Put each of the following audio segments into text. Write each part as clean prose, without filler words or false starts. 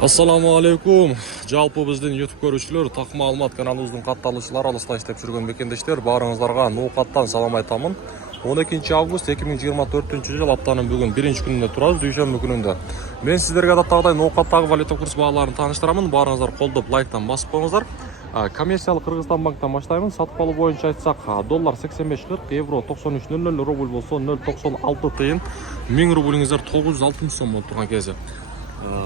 Ассаламу алейкум. Жалпы біздің YouTube көрушілер, тақ маалымат каналыбыздың катталушылары, алыста иштеп жүргөн бекендештер, баарыңыздарга ноокаттан салам айтамын. 12 август 2024 жыл аптанын бүгін 1-күнүндө турабыз, дүйшөмбү күнүндө. Мен сиздерге адаттагыдай ноокаттагы валюта курс бааларын тааныштырамын. Баарыңыздар колдоп лайктан басып коюңуздар. Коммерциялык Кыргызстан банктан баштайбыз. Сатып алуу боюнча айтсак, доллар 85.40, евро 93.00, рубль болсо 0.96 тыйын, 1000 рублиңиздер 960 сом болуп турган кези.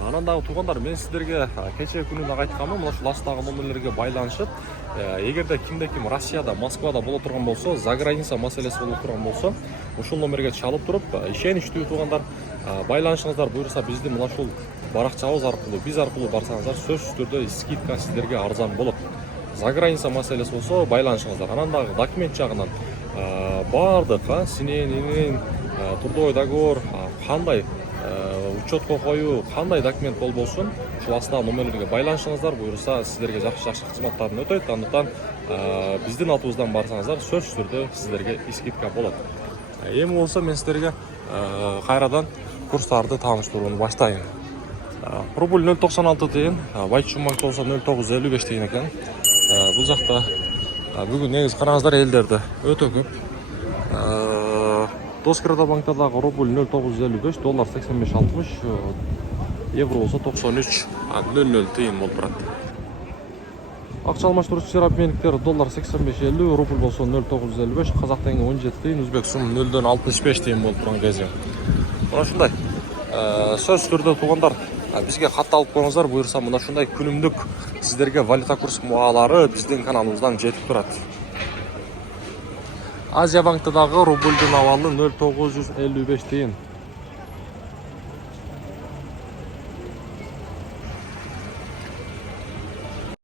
Анан дагы туугандар, мен сиздерге кечээ күнү дагы айтканмын, мына ушул астагы номерлерге байланышып, эгерде кимде-ким Россияда, Москвада боло турган болсо, заграница маселеси боло турган болсо, ушул номерге чалып туруп, ишеничтүү туугандар, байланышыңыздар буйруса биздин мына ушул баракчабыз аркылуу, биз аркылуу барсаңыздар, сөзсүз түрдө скидка сиздерге арзан болот. Заграница маселеси болсо байланышыңыздар. Анан дагы документ жагынан баардык, синен, трудовой договор, кандай учетко коюу, кандай документ болбосун, ушул астагы номерлерге байланышыңыздар, буйруса сиздерге жакшы кызматтарын өтөйт. Андыктан биздин атыбыздан барсаңыздар, сөзсүз түрдө сиздерге скидка болот. Эми болсо мен сиздерге кайрадан курстарды тааныштырууну баштайын. Рубль 0.96 тыйын, Вайчун банк болсо 0.955 тыйын экен. Бул жакта бүгүн негиз караңыздар, элдерди өтө көп. Доскрада банктардагы рубль 0.955, доллар 85.60, евро болсо 93.00 тыйын болуп турат. Акча алмаштыруучу жер обменниктер доллар 85.50, рубль болсо 0.955, казак теңге 17 тыйын, өзбек сум 0.65 тыйын болуп турган кези. Мына ушундай сөз түрдө туугандар, бизге кат алып коюңуздар, буйруса мына ушундай күнүмдүк сиздерге валюта курс маалары биздин каналыбыздан жетип турат. Азия банктадагы рубльдин абалы 0.955 тыйын,